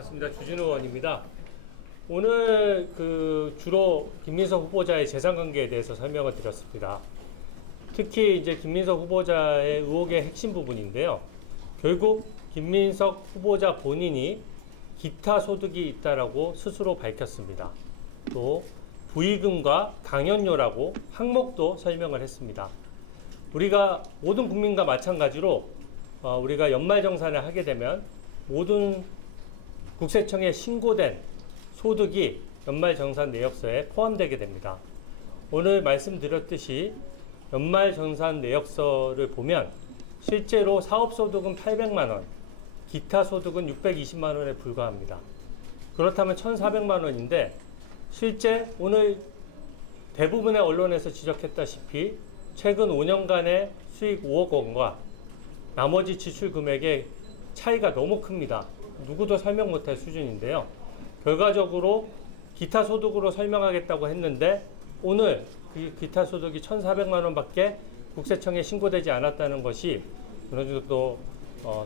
반갑습니다. 주진우 의원입니다. 오늘 주로 김민석 후보자의 재산관계에 대해서 설명을 드렸습니다. 특히 이제 김민석 후보자의 의혹의 핵심 부분인데요. 결국 김민석 후보자 본인이 기타 소득이 있다라고 스스로 밝혔습니다. 또 부의금과 당연료라고 항목도 설명을 했습니다. 우리가 모든 국민과 마찬가지로 우리가 연말정산을 하게 되면 모든 국세청에 신고된 소득이 연말정산 내역서에 포함되게 됩니다. 오늘 말씀드렸듯이 연말정산 내역서를 보면 실제로 사업소득은 800만 원, 기타 소득은 620만 원에 불과합니다. 그렇다면 1,400만 원인데 실제 오늘 대부분의 언론에서 지적했다시피 최근 5년간의 수익 5억 원과 나머지 지출 금액의 차이가 너무 큽니다. 누구도 설명 못할 수준인데요. 결과적으로 기타 소득으로 설명하겠다고 했는데 오늘 그 기타 소득이 1,400만 원밖에 국세청에 신고되지 않았다는 것이 어느 정도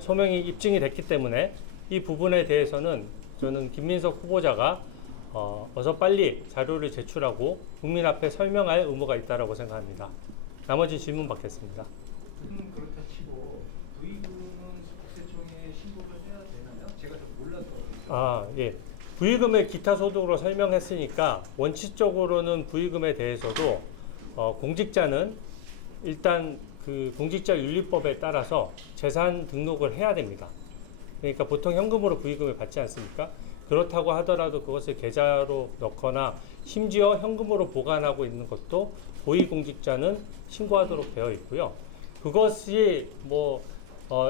소명이 입증이 됐기 때문에 이 부분에 대해서는 저는 김민석 후보자가 어서 빨리 자료를 제출하고 국민 앞에 설명할 의무가 있다고 생각합니다. 나머지 질문 받겠습니다. 그렇다 치고 부의금은 국세청에 신고를 해야 되나요? 제가 좀 몰라서. 예. 부의금을 기타 소득으로 설명했으니까 원칙적으로는 부의금에 대해서도 공직자는 일단 그 공직자윤리법에 따라서 재산 등록을 해야 됩니다. 그러니까 보통 현금으로 부의금을 받지 않습니까? 그렇다고 하더라도 그것을 계좌로 넣거나 심지어 현금으로 보관하고 있는 것도 고위공직자는 신고하도록 되어 있고요. 그것이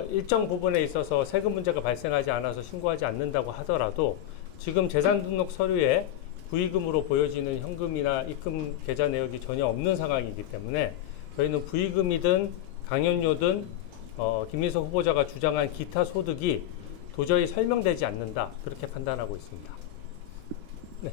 일정 부분에 있어서 세금 문제가 발생하지 않아서 신고하지 않는다고 하더라도 지금 재산 등록 서류에 부의금으로 보여지는 현금이나 입금 계좌 내역이 전혀 없는 상황이기 때문에 저희는 부의금이든 강연료든 김민석 후보자가 주장한 기타 소득이 도저히 설명되지 않는다, 그렇게 판단하고 있습니다. 네.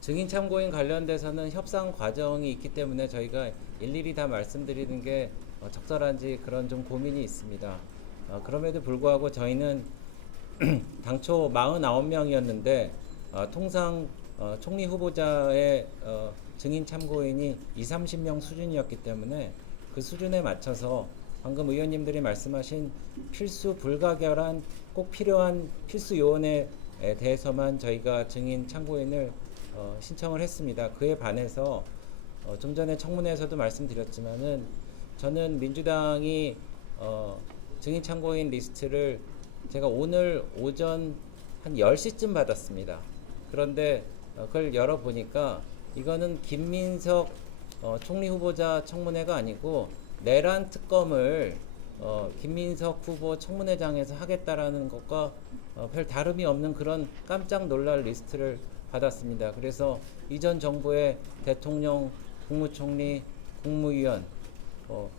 증인 참고인 관련돼서는 협상 과정이 있기 때문에 저희가 일일이 다 말씀드리는 게 적절한지 그런 좀 고민이 있습니다. 그럼에도 불구하고 저희는 당초 49명이었는데 통상 총리 후보자의 증인 참고인이 20-30명 수준이었기 때문에 그 수준에 맞춰서 방금 의원님들이 말씀하신 필수 불가결한 꼭 필요한 필수 요원에 대해서만 저희가 증인 참고인을 신청을 했습니다. 그에 반해서 좀 전에 청문회에서도 말씀드렸지만은 저는 민주당이 증인 참고인 리스트를 제가 오늘 오전 한 10시쯤 받았습니다. 그런데 그걸 열어보니까 이거는 김민석 총리 후보자 청문회가 아니고 내란 특검을 김민석 후보 청문회장에서 하겠다라는 것과 별 다름이 없는 그런 깜짝 놀랄 리스트를 받았습니다. 그래서 이전 정부의 대통령, 국무총리, 국무위원,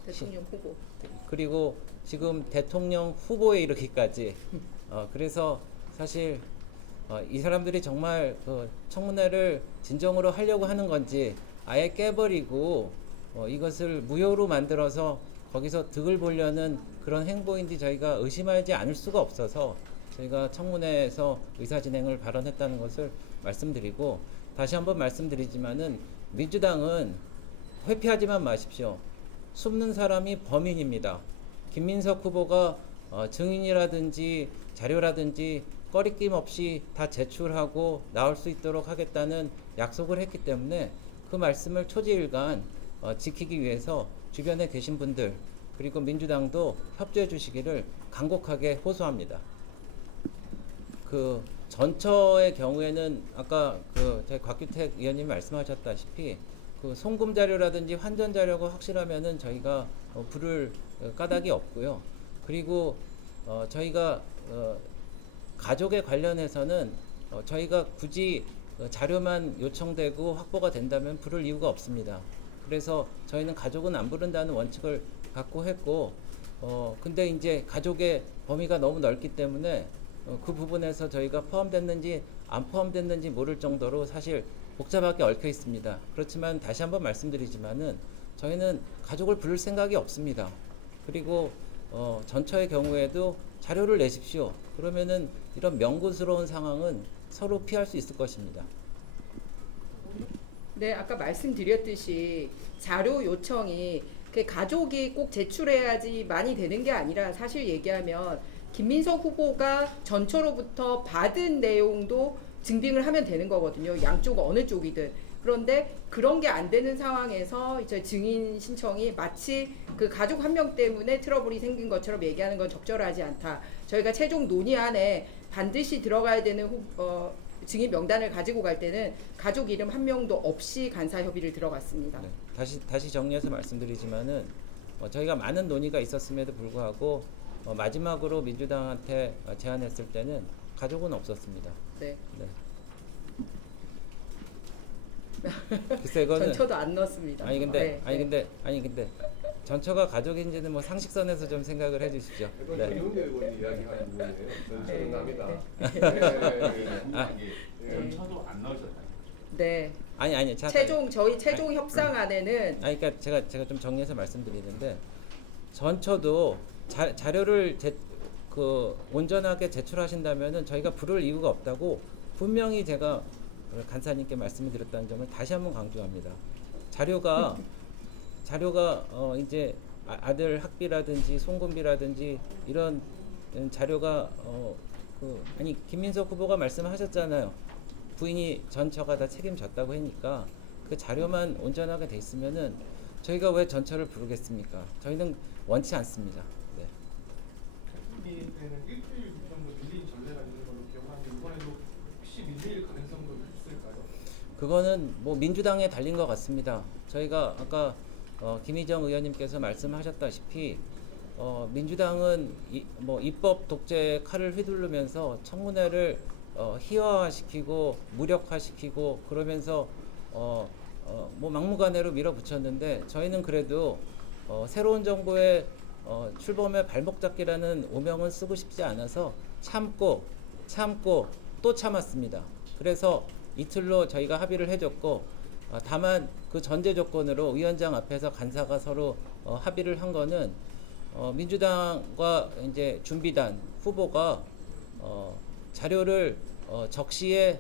대통령 후보 그리고 지금 대통령 후보에 이르기까지 그래서 사실 이 사람들이 정말 청문회를 진정으로 하려고 하는 건지 아예 깨버리고 이것을 무효로 만들어서 거기서 득을 보려는 그런 행보인지 저희가 의심하지 않을 수가 없어서 저희가 청문회에서 의사진행을 발언했다는 것을 말씀드리고 다시 한번 말씀드리지만은 민주당은 회피하지만 마십시오. 숨는 사람이 범인입니다. 김민석 후보가 증인이라든지 자료라든지 꺼리낌 없이 다 제출하고 나올 수 있도록 하겠다는 약속을 했기 때문에 그 말씀을 초지일간 지키기 위해서 주변에 계신 분들 그리고 민주당도 협조해 주시기를 간곡하게 호소합니다. 그 전처의 경우에는 아까 저희 곽규택 의원님이 말씀하셨다시피 그 송금 자료라든지 환전 자료가 확실하면은 저희가 부를 까닭이 없고요. 그리고 저희가 가족에 관련해서는 저희가 굳이 자료만 요청되고 확보가 된다면 부를 이유가 없습니다. 그래서 저희는 가족은 안 부른다는 원칙을 갖고 했고 근데 이제 가족의 범위가 너무 넓기 때문에 그 부분에서 저희가 포함됐는지 안 포함됐는지 모를 정도로 사실 복잡하게 얽혀 있습니다. 그렇지만 다시 한번 말씀드리지만은 저희는 가족을 부를 생각이 없습니다. 그리고 전처의 경우에도 자료를 내십시오. 그러면은 이런 명구스러운 상황은 서로 피할 수 있을 것입니다. 네, 아까 말씀드렸듯이 자료 요청이 그 가족이 꼭 제출해야지 많이 되는 게 아니라 사실 얘기하면 김민석 후보가 전처로부터 받은 내용도 증빙을 하면 되는 거거든요. 양쪽 어느 쪽이든. 그런데 그런 게 안 되는 상황에서 이제 증인 신청이 마치 그 가족 한 명 때문에 트러블이 생긴 것처럼 얘기하는 건 적절하지 않다. 저희가 최종 논의안에 반드시 들어가야 되는 증인 명단을 가지고 갈 때는 가족 이름 한 명도 없이 간사 협의를 들어갔습니다. 네, 다시 정리해서 말씀드리지만은 저희가 많은 논의가 있었음에도 불구하고 마지막으로 민주당한테 제안했을 때는 가족은 없었습니다. 네. 네. 글쎄 이거는 전처도 안 넣었습니다. 아니 근데 네. 아니 근데 전처가 가족인지는 뭐 상식선에서 좀 생각을 해주십시오. 이건 네. 이용대 의원이 이야기하는 부분이에요. 전처는 남이다. 전처도 안 넣으셨다는 네. 아니 잠깐. 저희 최종 협상안에는 아니 그러니까 제가 좀 정리해서 말씀드리는데 전처도 자료를 온전하게 제출하신다면은 저희가 부를 이유가 없다고 분명히 제가 간사님께 말씀을 드렸다는 점을 다시 한번 강조합니다. 자료가 이제 아들 학비라든지 송금비라든지 이런 자료가 김민석 후보가 말씀하셨잖아요. 부인이 전처가 다 책임졌다고 하니까 그 자료만 온전하게 돼 있으면은 저희가 왜 전처를 부르겠습니까? 저희는 원치 않습니다. 네. 대통령에는 일주일 정도 밀린 전례가 있는 걸로 기억하는데 이번에도 혹시 밀릴 가능성도 있을까요? 그거는 뭐 민주당에 달린 것 같습니다. 저희가 아까 김희정 의원님께서 말씀하셨다시피 민주당은 입법 독재 칼을 휘두르면서 청문회를 희화화시키고 무력화시키고 그러면서 막무가내로 밀어붙였는데 저희는 그래도 새로운 정부의 출범의 발목 잡기라는 오명은 쓰고 싶지 않아서 참고 또 참았습니다. 그래서 이틀로 저희가 합의를 해줬고 다만 그 전제 조건으로 위원장 앞에서 간사가 서로 합의를 한 거는 민주당과 이제 준비단 후보가 자료를 적시에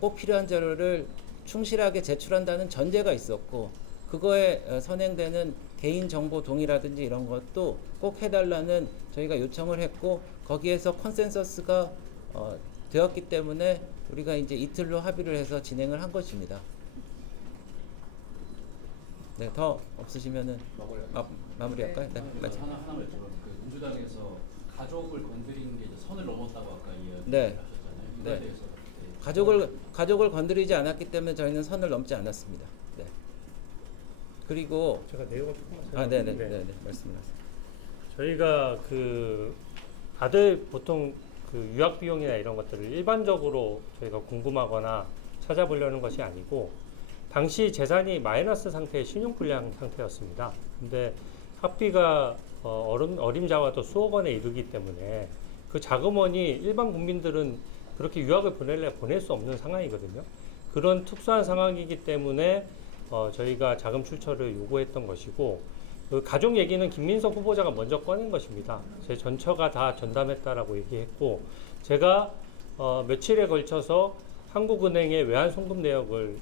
꼭 필요한 자료를 충실하게 제출한다는 전제가 있었고 그거에 선행되는 개인정보 동의라든지 이런 것도 꼭 해달라는 저희가 요청을 했고 거기에서 컨센서스가 되었기 때문에 우리가 이제 이틀로 합의를 해서 진행을 한 것입니다. 네, 더 없으시면은 마무리할까요? 네, 맞아요. 하나만 여쭤볼게요. 그 민주당에서 가족을 건드리는 게 이제 선을 넘었다고 아까 이야기하셨잖아요. 네. 이거에 네. 대해서 어떻게 가족을 건드리지 않았기 때문에 저희는 선을 넘지 않았습니다. 네. 그리고 제가 내용을 조금만 네네 말씀하세요. 저희가 그 아들 보통 그 유학 비용이나 이런 것들을 일반적으로 저희가 궁금하거나 찾아보려는 것이 아니고 당시 재산이 마이너스 상태의 신용불량 상태였습니다. 근데 학비가 어림잡아도 수억 원에 이르기 때문에 그 자금원이 일반 국민들은 그렇게 유학을 보낼 수 없는 상황이거든요. 그런 특수한 상황이기 때문에 저희가 자금 출처를 요구했던 것이고 그 가족 얘기는 김민석 후보자가 먼저 꺼낸 것입니다. 제 전처가 다 전담했다라고 얘기했고 제가 며칠에 걸쳐서 한국은행에 외환 송금 내역을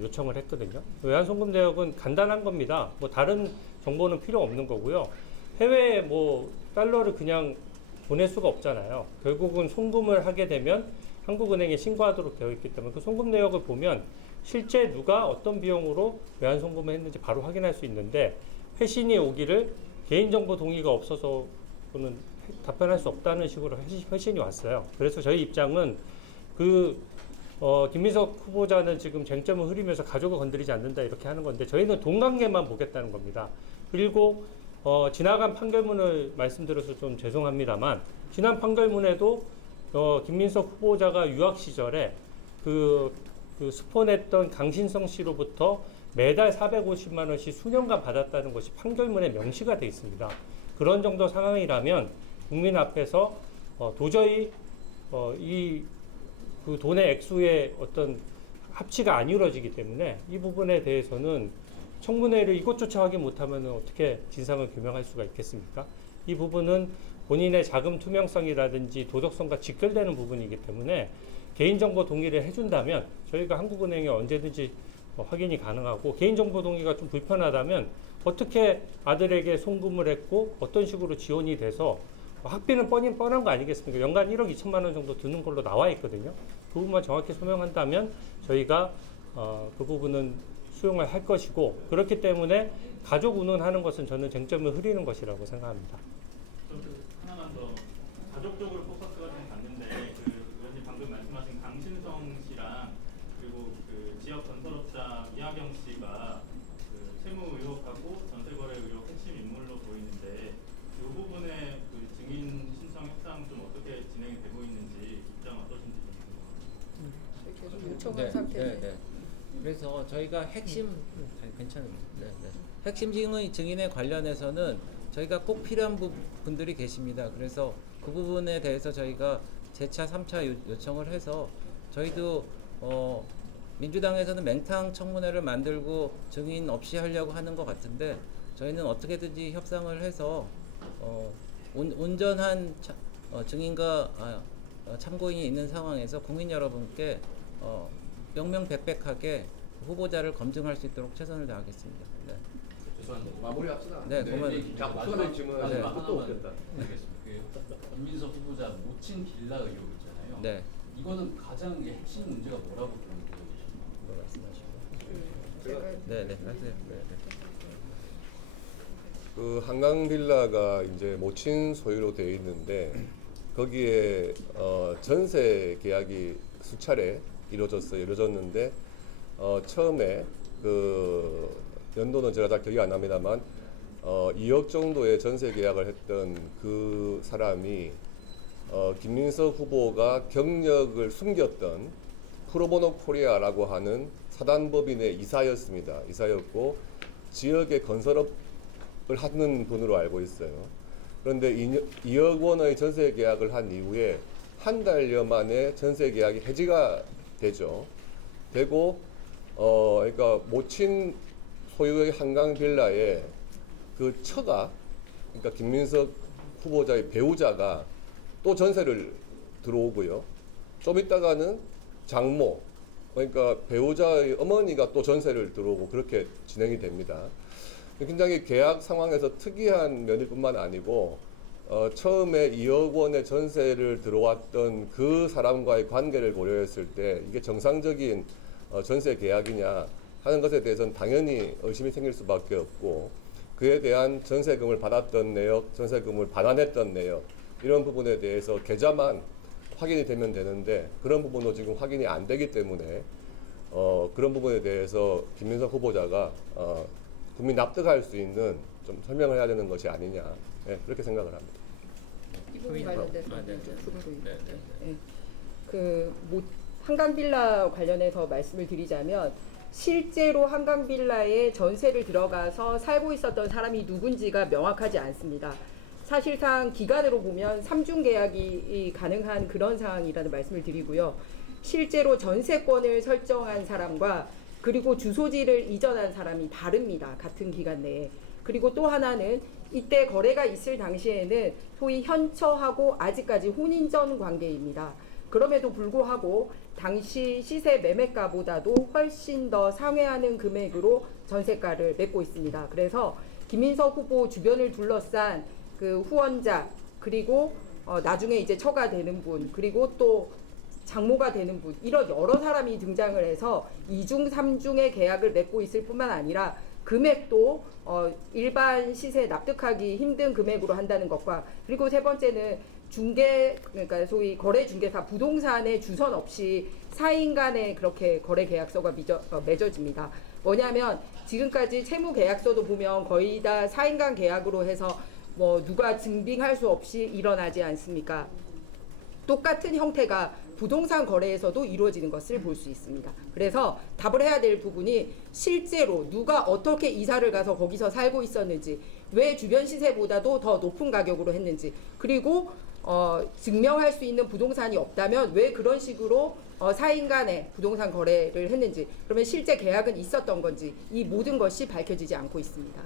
요청을 했거든요. 외환 송금 내역은 간단한 겁니다. 뭐 다른 정보는 필요 없는 거고요. 해외에 뭐 달러를 그냥 보낼 수가 없잖아요. 결국은 송금을 하게 되면 한국은행에 신고하도록 되어 있기 때문에 그 송금 내역을 보면 실제 누가 어떤 비용으로 외환 송금을 했는지 바로 확인할 수 있는데 회신이 오기를 개인정보 동의가 없어서는 답변할 수 없다는 식으로 회신이 왔어요. 그래서 저희 입장은 김민석 후보자는 지금 쟁점을 흐리면서 가족을 건드리지 않는다 이렇게 하는 건데 저희는 동관계만 보겠다는 겁니다. 그리고 지나간 판결문을 말씀드려서 좀 죄송합니다만 지난 판결문에도 김민석 후보자가 유학 시절에 그 스폰했던 강신성 씨로부터 매달 450만 원씩 수년간 받았다는 것이 판결문에 명시가 되어 있습니다. 그런 정도 상황이라면 국민 앞에서 도저히 그 돈의 액수의 어떤 합치가 안 이루어지기 때문에 이 부분에 대해서는 청문회를 이것조차 확인 못하면 어떻게 진상을 규명할 수가 있겠습니까? 이 부분은 본인의 자금 투명성이라든지 도덕성과 직결되는 부분이기 때문에 개인정보 동의를 해준다면 저희가 한국은행에 언제든지 확인이 가능하고, 개인정보 동의가 좀 불편하다면 어떻게 아들에게 송금을 했고 어떤 식으로 지원이 돼서 학비는 뻔한 거 아니겠습니까? 연간 1억 2천만 원 정도 드는 걸로 나와 있거든요. 그 부분만 정확히 소명한다면 저희가 그 부분은 수용을 할 것이고, 그렇기 때문에 가족 운운하는 것은 저는 쟁점을 흐리는 것이라고 생각합니다. 하나만 더 가족적으로 포커스가 좀 갔는데 그 의원님 방금 말씀하신 강신성 씨랑 그리고 그 지역 건설업자 이하경 씨가 그 채무 의혹하고 전세거래 의혹 핵심 인물로 보이는데 이 부분에 그 증인 신청 협상 좀 어떻게 진행이 되고 있는지 입장 어떠신지 좀 궁금합니다. 계속 요청한 상태인데. 네. 그래서 저희가 핵심 괜찮습니다. 네. 핵심 증인에 관련해서는 저희가 꼭 필요한 분들이 계십니다. 그래서 그 부분에 대해서 저희가 재차 3차 요청을 해서 저희도 민주당에서는 맹탕 청문회를 만들고 증인 없이 하려고 하는 것 같은데, 저희는 어떻게든지 협상을 해서 온전한 증인과 참고인이 있는 상황에서 국민 여러분께 명명백백하게 후보자를 검증할 수 있도록 최선을 다하겠습니다. 네. 죄송한데 마무리합시다. 네, 그러면 자꾸 쏟아질 질문을 네. 하면 끝도 없겠다. 알겠습니다. 그 김민석 후보자 모친 빌라 의혹 있잖아요. 네. 이거는 가장 이제 핵심 문제가 뭐라고 보는 거예요? 말씀하시고. 네, 하세요. 네. 그 한강 빌라가 이제 모친 소유로 되어 있는데 거기에 전세 계약이 수차례 이루어졌는데 처음에 그 연도는 제가 다 기억이 안 납니다만 2억 정도의 전세 계약을 했던 그 사람이 김민석 후보가 경력을 숨겼던 프로보노 코리아라고 하는 사단법인의 이사였습니다. 이사였고 지역의 건설업을 하는 분으로 알고 있어요. 그런데 2억 원의 전세 계약을 한 이후에 한 달여 만에 전세 계약이 해지가 되고 그러니까 모친 소유의 한강 빌라에 그 처가, 그러니까 김민석 후보자의 배우자가 또 전세를 들어오고요. 좀 있다가는 장모, 그러니까 배우자의 어머니가 또 전세를 들어오고 그렇게 진행이 됩니다. 굉장히 계약 상황에서 특이한 면일 뿐만 아니고 처음에 2억 원의 전세를 들어왔던 그 사람과의 관계를 고려했을 때 이게 정상적인 전세 계약이냐 하는 것에 대해서는 당연히 의심이 생길 수밖에 없고, 그에 대한 전세금을 받았던 내역, 전세금을 반환했던 내역, 이런 부분에 대해서 계좌만 확인이 되면 되는데 그런 부분도 지금 확인이 안 되기 때문에 그런 부분에 대해서 김민석 후보자가 국민 납득할 수 있는 좀 설명을 해야 되는 것이 아니냐, 그렇게 생각을 합니다. 이 부분 관련돼서 네. 좀 부분도 네. 네. 한강 빌라 관련해서 말씀을 드리자면, 실제로 한강 빌라에 전세를 들어가서 살고 있었던 사람이 누군지가 명확하지 않습니다. 사실상 기간으로 보면 3중 계약이 가능한 그런 상황이라는 말씀을 드리고요. 실제로 전세권을 설정한 사람과 그리고 주소지를 이전한 사람이 다릅니다. 같은 기간 내에. 그리고 또 하나는 이때 거래가 있을 당시에는 소위 현처하고 아직까지 혼인 전 관계입니다. 그럼에도 불구하고 당시 시세 매매가보다도 훨씬 더 상회하는 금액으로 전세가를 맺고 있습니다. 그래서 김민석 후보 주변을 둘러싼 그 후원자, 그리고 나중에 이제 처가 되는 분, 그리고 또 장모가 되는 분, 이런 여러 사람이 등장을 해서 2중, 3중의 계약을 맺고 있을 뿐만 아니라 금액도 일반 시세에 납득하기 힘든 금액으로 한다는 것과, 그리고 세 번째는 그러니까 소위 거래 중개사 부동산의 주선 없이 사인 간에 그렇게 거래 계약서가 맺어집니다. 뭐냐면 지금까지 채무 계약서도 보면 거의 다 사인 간 계약으로 해서 뭐 누가 증빙할 수 없이 일어나지 않습니까? 똑같은 형태가 부동산 거래에서도 이루어지는 것을 볼 수 있습니다. 그래서 답을 해야 될 부분이 실제로 누가 어떻게 이사를 가서 거기서 살고 있었는지, 왜 주변 시세보다도 더 높은 가격으로 했는지, 그리고 증명할 수 있는 부동산이 없다면 왜 그런 식으로 사인 간에 부동산 거래를 했는지, 그러면 실제 계약은 있었던 건지, 이 모든 것이 밝혀지지 않고 있습니다.